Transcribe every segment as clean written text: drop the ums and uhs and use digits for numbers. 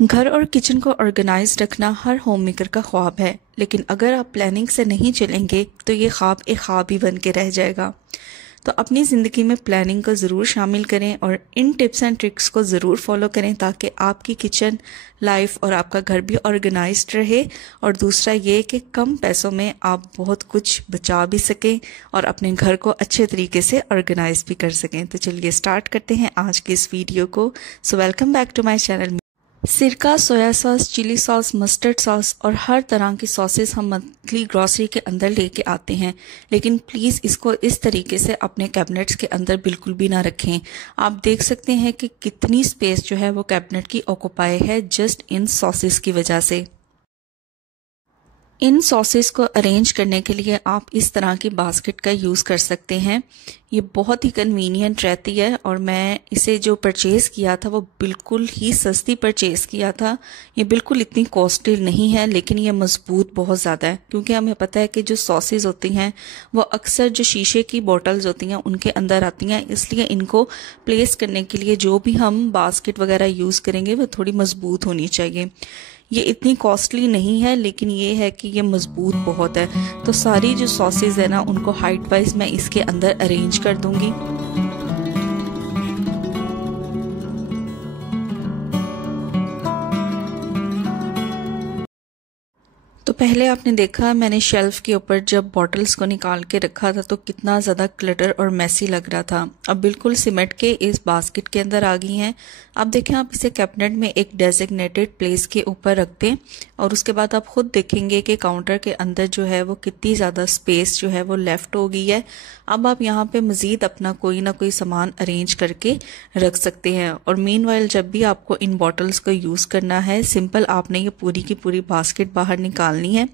घर और किचन को ऑर्गेनाइज रखना हर होम मेकर का ख्वाब है, लेकिन अगर आप प्लानिंग से नहीं चलेंगे तो ये ख्वाब एक ख्वाब ही बन के रह जाएगा। तो अपनी ज़िंदगी में प्लानिंग को ज़रूर शामिल करें और इन टिप्स एंड ट्रिक्स को ज़रूर फॉलो करें ताकि आपकी किचन लाइफ और आपका घर भी ऑर्गेनाइज्ड रहे। और दूसरा ये कि कम पैसों में आप बहुत कुछ बचा भी सकें और अपने घर को अच्छे तरीके से ऑर्गेनाइज भी कर सकें। तो चलिए स्टार्ट करते हैं आज की इस वीडियो को। So welcome back to my channel. सिरका, soya sauce, chilli sauce, mustard sauce और हर तरह की सॉसेस हम मंथली ग्रॉसरी के अंदर लेके आते हैं, लेकिन प्लीज़ इसको इस तरीके से अपने कैबिनेट्स के अंदर बिल्कुल भी ना रखें। आप देख सकते हैं कि कितनी स्पेस जो है वो कैबिनेट की ऑक्यूपाई है जस्ट इन सॉसेस की वजह से। इन सॉसेस को अरेंज करने के लिए आप इस तरह की बास्केट का यूज़ कर सकते हैं। ये बहुत ही कन्वीनियंट रहती है और मैं इसे जो परचेज़ किया था वो बिल्कुल ही सस्ती परचेज़ किया था। ये बिल्कुल इतनी कॉस्टली नहीं है, लेकिन ये मजबूत बहुत ज़्यादा है क्योंकि हमें पता है कि जो सॉसेस होती हैं वो अक्सर जो शीशे की बॉटल्स होती हैं उनके अंदर आती हैं, इसलिए इनको प्लेस करने के लिए जो भी हम बास्केट वगैरह यूज़ करेंगे वो थोड़ी मजबूत होनी चाहिए। ये इतनी कॉस्टली नहीं है, लेकिन ये है कि ये मजबूत बहुत है। तो सारी जो सॉसेज है ना उनको हाइट वाइज मैं इसके अंदर अरेंज कर दूंगी। तो पहले आपने देखा मैंने शेल्फ के ऊपर जब बॉटल्स को निकाल के रखा था तो कितना ज़्यादा क्लटर और मैसी लग रहा था। अब बिल्कुल सिमट के इस बास्केट के अंदर आ गई हैं। अब देखें, आप इसे कैबिनेट में एक डेजिग्नेटेड प्लेस के ऊपर रख दें और उसके बाद आप खुद देखेंगे कि काउंटर के अंदर जो है वो कितनी ज़्यादा स्पेस जो है वो लेफ्ट हो गई है। अब आप यहाँ पे मज़ीद अपना कोई ना कोई सामान अरेंज करके रख सकते हैं। और मीनवाइल जब भी आपको इन बॉटल्स को यूज़ करना है, सिंपल आपने ये पूरी की पूरी बास्केट बाहर निकालनी है।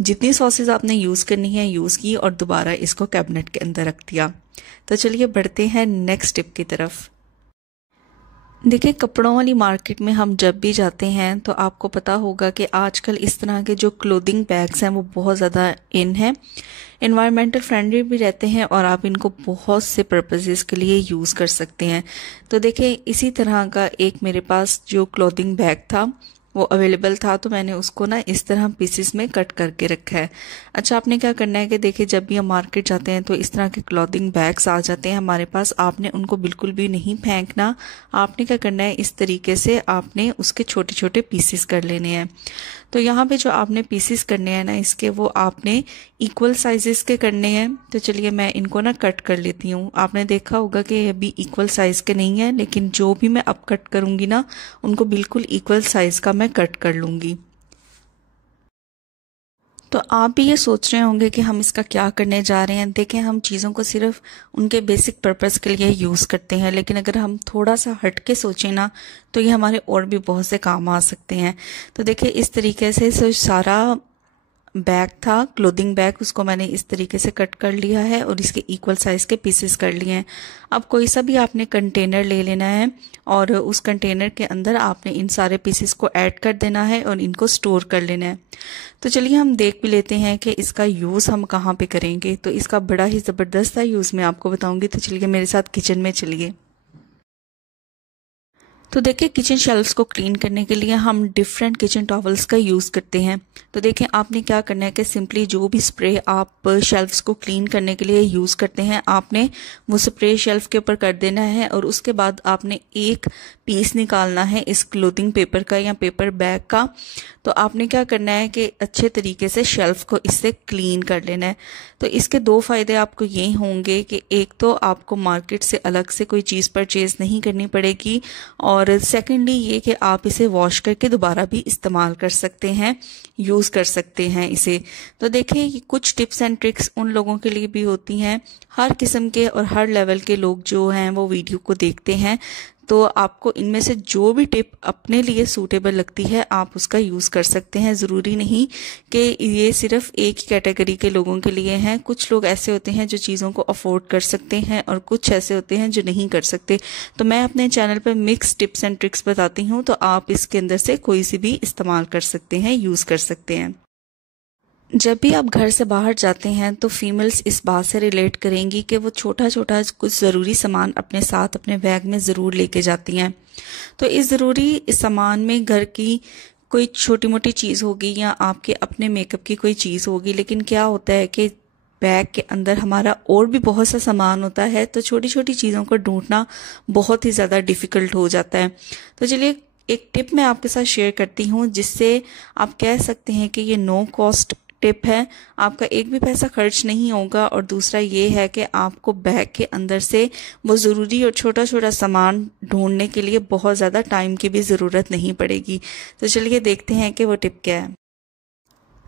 जितनी सॉसेज आपने यूज़ करनी है यूज़ की और दोबारा इसको कैबिनेट के अंदर रख दिया। तो चलिए बढ़ते हैं नेक्स्ट टिप की तरफ। देखिए, कपड़ों वाली मार्केट में हम जब भी जाते हैं तो आपको पता होगा कि आजकल इस तरह के जो क्लोथिंग बैग्स हैं वो बहुत ज़्यादा इन है। इन्वायरमेंटल फ्रेंडली भी रहते हैं और आप इनको बहुत से पर्पसेस के लिए यूज़ कर सकते हैं। तो देखिए, इसी तरह का एक मेरे पास जो क्लोथिंग बैग था वो अवेलेबल था, तो मैंने उसको ना इस तरह पीसेस में कट करके रखा है। अच्छा, आपने क्या करना है कि देखिए, जब भी हम मार्केट जाते हैं तो इस तरह के क्लॉथिंग बैग्स आ जाते हैं हमारे पास। आपने उनको बिल्कुल भी नहीं फेंकना। आपने क्या करना है, इस तरीके से आपने उसके छोटे छोटे पीसेस कर लेने हैं। तो यहाँ पे जो आपने पीसेस करने हैं ना इसके, वो आपने इक्वल साइजेस के करने हैं। तो चलिए मैं इनको ना कट कर लेती हूँ। आपने देखा होगा कि ये भी इक्वल साइज के नहीं है, लेकिन जो भी मैं अब कट करूँगी ना उनको बिल्कुल इक्वल साइज का मैं कट कर लूँगी। तो आप भी ये सोच रहे होंगे कि हम इसका क्या करने जा रहे हैं। देखें, हम चीज़ों को सिर्फ उनके बेसिक पर्पस के लिए यूज़ करते हैं, लेकिन अगर हम थोड़ा सा हट के सोचें ना तो ये हमारे और भी बहुत से काम आ सकते हैं। तो देखिए, इस तरीके से सारा बैग था क्लोथिंग बैग, उसको मैंने इस तरीके से कट कर लिया है और इसके इक्वल साइज के पीसेस कर लिए हैं। अब कोई सा भी आपने कंटेनर ले लेना है और उस कंटेनर के अंदर आपने इन सारे पीसेस को ऐड कर देना है और इनको स्टोर कर लेना है। तो चलिए हम देख भी लेते हैं कि इसका यूज़ हम कहाँ पे करेंगे। तो इसका बड़ा ही ज़बरदस्त सा यूज़ मैं आपको बताऊंगी। तो चलिए मेरे साथ किचन में चलिए। तो देखिए, किचन शेल्फ्स को क्लीन करने के लिए हम डिफरेंट किचन टॉवल्स का यूज़ करते हैं। तो देखें, आपने क्या करना है कि सिंपली जो भी स्प्रे आप शेल्फ्स को क्लीन करने के लिए यूज़ करते हैं आपने वो स्प्रे शेल्फ के ऊपर कर देना है और उसके बाद आपने एक पीस निकालना है इस क्लोथिंग पेपर का या पेपर बैग का। तो आपने क्या करना है कि अच्छे तरीके से शेल्फ को इससे क्लीन कर लेना है। तो इसके दो फायदे आपको ये होंगे कि एक तो आपको मार्केट से अलग से कोई चीज़ परचेज नहीं करनी पड़ेगी और सेकेंडली ये कि आप इसे वॉश करके दोबारा भी इस्तेमाल कर सकते हैं, यूज़ कर सकते हैं इसे। तो देखिए, ये कुछ टिप्स एंड ट्रिक्स उन लोगों के लिए भी होती हैं, हर किस्म के और हर लेवल के लोग जो हैं वो वीडियो को देखते हैं। तो आपको इनमें से जो भी टिप अपने लिए सूटेबल लगती है आप उसका यूज़ कर सकते हैं। ज़रूरी नहीं कि ये सिर्फ एक ही कैटेगरी के लोगों के लिए हैं। कुछ लोग ऐसे होते हैं जो चीज़ों को अफोर्ड कर सकते हैं और कुछ ऐसे होते हैं जो नहीं कर सकते। तो मैं अपने चैनल पर मिक्स टिप्स एंड ट्रिक्स बताती हूँ, तो आप इसके अंदर से कोई सी भी इस्तेमाल कर सकते हैं, यूज़ कर सकते हैं। जब भी आप घर से बाहर जाते हैं तो फीमेल्स इस बात से रिलेट करेंगी कि वो छोटा छोटा कुछ ज़रूरी सामान अपने साथ अपने बैग में ज़रूर लेके जाती हैं। तो इस ज़रूरी सामान में घर की कोई छोटी मोटी चीज़ होगी या आपके अपने मेकअप की कोई चीज़ होगी, लेकिन क्या होता है कि बैग के अंदर हमारा और भी बहुत सा सामान होता है, तो छोटी छोटी चीज़ों को ढूंढना बहुत ही ज़्यादा डिफ़िकल्ट हो जाता है। तो चलिए एक टिप मैं आपके साथ शेयर करती हूँ जिससे आप कह सकते हैं कि ये नो कॉस्ट टिप है, आपका एक भी पैसा खर्च नहीं होगा। और दूसरा ये है कि आपको बैग के अंदर से वो ज़रूरी और छोटा छोटा सामान ढूंढने के लिए बहुत ज़्यादा टाइम की भी ज़रूरत नहीं पड़ेगी। तो चलिए देखते हैं कि वो टिप क्या है।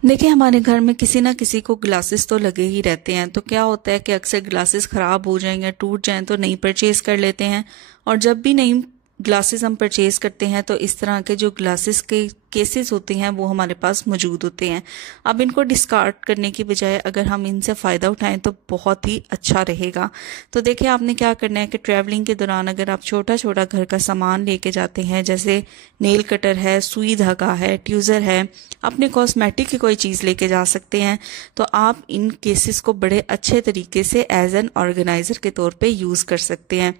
देखिए हमारे घर में किसी ना किसी को ग्लासेस तो लगे ही रहते हैं, तो क्या होता है कि अक्सर ग्लासेस ख़राब हो जाएं या टूट जाएं तो नई परचेज़ कर लेते हैं। और जब भी नई ग्लासेस हम परचेज़ करते हैं तो इस तरह के जो ग्लासेस के केसेस होते हैं वो हमारे पास मौजूद होते हैं। अब इनको डिस्कार्ड करने की बजाय अगर हम इनसे फ़ायदा उठाएं तो बहुत ही अच्छा रहेगा। तो देखिए आपने क्या करना है कि ट्रैवलिंग के दौरान अगर आप छोटा छोटा घर का सामान लेके जाते हैं, जैसे नेल कटर है, सुई धागा है, ट्यूज़र है, अपने कॉस्मेटिक की कोई चीज़ लेके जा सकते हैं, तो आप इन केसेस को बड़े अच्छे तरीके से एज एन ऑर्गेनाइज़र के तौर पे यूज़ कर सकते हैं।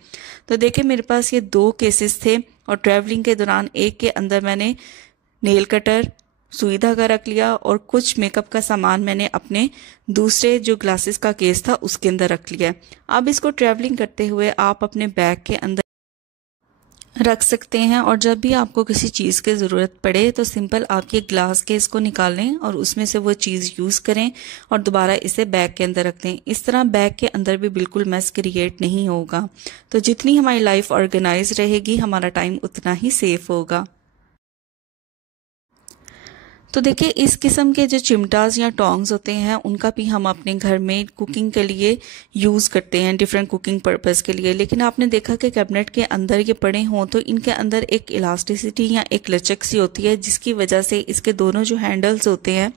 तो देखिए मेरे पास ये 2 केसेस थे और ट्रैवलिंग के दौरान एक के अंदर मैंने नेल कटर, सुई धागा रख लिया और कुछ मेकअप का सामान मैंने अपने दूसरे जो ग्लासेस का केस था उसके अंदर रख लिया। अब इसको ट्रैवलिंग करते हुए आप अपने बैग के अंदर रख सकते हैं और जब भी आपको किसी चीज़ की ज़रूरत पड़े तो सिंपल आप ये ग्लास केस को निकालें और उसमें से वो चीज़ यूज़ करें और दोबारा इसे बैग के अंदर रख दें। इस तरह बैग के अंदर भी बिल्कुल मेस क्रिएट नहीं होगा। तो जितनी हमारी लाइफ ऑर्गेनाइज रहेगी हमारा टाइम उतना ही सेफ होगा। तो देखिए इस किस्म के जो चिमटास या टोंग्स होते हैं उनका भी हम अपने घर में कुकिंग के लिए यूज़ करते हैं, डिफरेंट कुकिंग पर्पस के लिए। लेकिन आपने देखा कि कैबिनेट के अंदर ये पड़े हों तो इनके अंदर एक इलास्टिसिटी या एक लचक सी होती है जिसकी वजह से इसके दोनों जो हैंडल्स होते हैं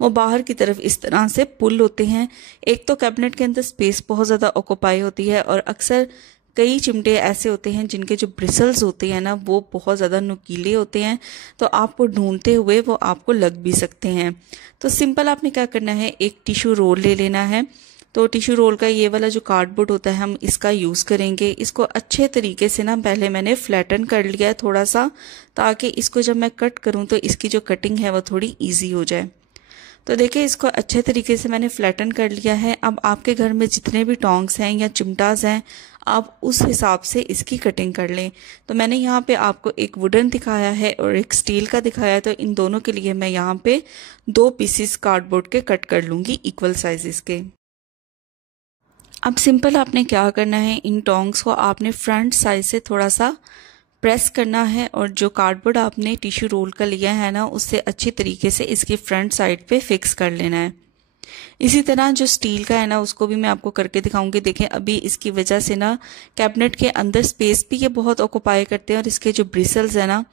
वो बाहर की तरफ इस तरह से पुल होते हैं। एक तो कैबिनेट के अंदर स्पेस बहुत ज़्यादा ऑक्यूपाई होती है और अक्सर कई चिमटे ऐसे होते हैं जिनके जो ब्रिसल्स होते हैं ना वो बहुत ज़्यादा नुकीले होते हैं, तो आपको ढूंढते हुए वो आपको लग भी सकते हैं। तो सिंपल आपने क्या करना है, एक टिश्यू रोल ले लेना है। तो टिश्यू रोल का ये वाला जो कार्डबोर्ड होता है हम इसका यूज़ करेंगे। इसको अच्छे तरीके से ना पहले मैंने फ्लैटन कर लिया है थोड़ा सा, ताकि इसको जब मैं कट करूँ तो इसकी जो कटिंग है वो थोड़ी ईजी हो जाए। तो देखिए इसको अच्छे तरीके से मैंने फ्लैटन कर लिया है। अब आपके घर में जितने भी टोंग्स हैं या चिमटास हैं आप उस हिसाब से इसकी कटिंग कर लें। तो मैंने यहाँ पे आपको एक वुडन दिखाया है और एक स्टील का दिखाया है, तो इन दोनों के लिए मैं यहाँ पे 2 पीसीस कार्डबोर्ड के कट कर लूँगी इक्वल साइजेस के। अब सिंपल आपने क्या करना है, इन टोंग्स को आपने फ्रंट साइड से थोड़ा सा प्रेस करना है और जो कार्डबोर्ड आपने टिश्यू रोल का लिया है ना उससे अच्छी तरीके से इसकी फ्रंट साइड पे फिक्स कर लेना है। इसी तरह जो स्टील का है ना उसको भी मैं आपको करके दिखाऊंगी। देखें अभी इसकी वजह से ना कैबिनेट के अंदर स्पेस भी ये बहुत ऑक्यूपाई करते हैं और इसके जो ब्रिसल्स है ना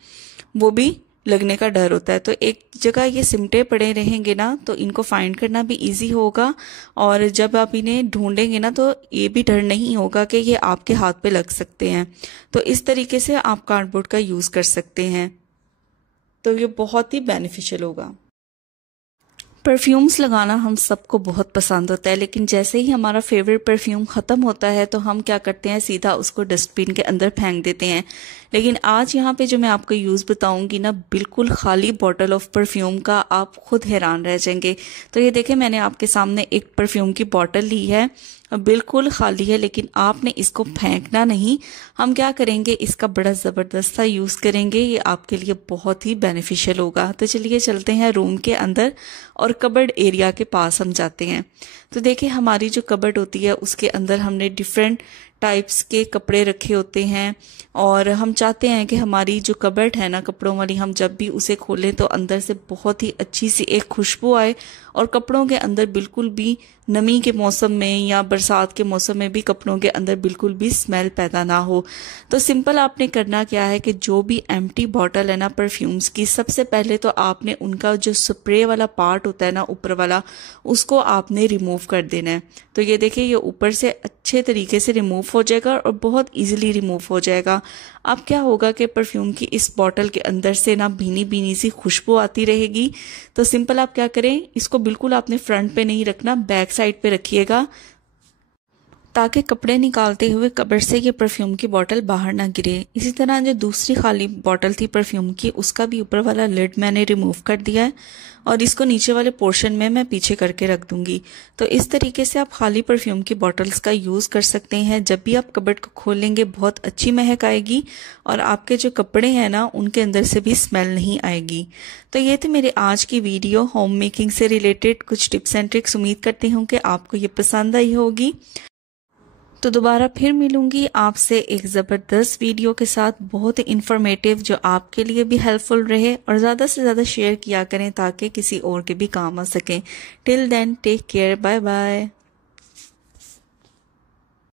वो भी लगने का डर होता है। तो एक जगह ये सिमटे पड़े रहेंगे ना तो इनको फाइंड करना भी इजी होगा और जब आप इन्हें ढूंढेंगे ना तो ये भी डर नहीं होगा कि ये आपके हाथ पे लग सकते हैं। तो इस तरीके से आप कार्डबोर्ड का यूज़ कर सकते हैं, तो ये बहुत ही बेनिफिशियल होगा। परफ्यूम्स लगाना हम सबको बहुत पसंद होता है, लेकिन जैसे ही हमारा फेवरेट परफ्यूम ख़त्म होता है तो हम क्या करते हैं, सीधा उसको डस्टबिन के अंदर फेंक देते हैं। लेकिन आज यहाँ पे जो मैं आपको यूज़ बताऊंगी ना, बिल्कुल खाली बॉटल ऑफ परफ्यूम का आप खुद हैरान रह जाएंगे। तो ये देखें मैंने आपके सामने एक परफ्यूम की बॉटल ली है, बिल्कुल खाली है, लेकिन आपने इसको फेंकना नहीं। हम क्या करेंगे, इसका बड़ा ज़बरदस्त सा यूज़ करेंगे, ये आपके लिए बहुत ही बेनिफिशियल होगा। तो चलिए चलते हैं रूम के अंदर और कबर्ड एरिया के पास हम जाते हैं। तो देखिए हमारी जो कबर्ड होती है उसके अंदर हमने डिफरेंट टाइप्स के कपड़े रखे होते हैं और हम चाहते हैं कि हमारी जो कबर्ड है ना कपड़ों वाली, हम जब भी उसे खोलें तो अंदर से बहुत ही अच्छी सी एक खुशबू आए और कपड़ों के अंदर बिल्कुल भी नमी के मौसम में या बरसात के मौसम में भी कपड़ों के अंदर बिल्कुल भी स्मेल पैदा ना हो। तो सिंपल आपने करना क्या है कि जो भी एम्प्टी बॉटल है ना परफ्यूम्स की, सबसे पहले तो आपने उनका जो स्प्रे वाला पार्ट होता है ना ऊपर वाला, उसको आपने रिमूव कर देना है। तो ये देखिए ये ऊपर से अच्छे तरीके से रिमूव हो जाएगा और बहुत इजीली रिमूव हो जाएगा। अब क्या होगा कि परफ्यूम की इस बॉटल के अंदर से ना भीनी भीनी सी खुशबू आती रहेगी। तो सिंपल आप क्या करें, इसको बिल्कुल आपने फ्रंट पे नहीं रखना, बैक साइड पे रखिएगा, ताकि कपड़े निकालते हुए कपड़ से ये परफ्यूम की बोतल बाहर ना गिरे। इसी तरह जो दूसरी खाली बोतल थी परफ्यूम की, उसका भी ऊपर वाला लिड मैंने रिमूव कर दिया है और इसको नीचे वाले पोर्शन में मैं पीछे करके रख दूंगी। तो इस तरीके से आप खाली परफ्यूम की बोतल्स का यूज़ कर सकते हैं। जब भी आप कपड़ को खोलेंगे बहुत अच्छी महक आएगी और आपके जो कपड़े हैं ना उनके अंदर से भी स्मेल नहीं आएगी। तो ये थी मेरी आज की वीडियो होम मेकिंग से रिलेटेड कुछ टिप्स एंड ट्रिक्स। उम्मीद करती हूँ कि आपको ये पसंद आई होगी। तो दोबारा फिर मिलूंगी आपसे एक ज़बरदस्त वीडियो के साथ, बहुत ही इंफॉर्मेटिव, जो आपके लिए भी हेल्पफुल रहे, और ज़्यादा से ज़्यादा शेयर किया करें ताकि किसी और के भी काम आ सके। Till then take care, bye bye.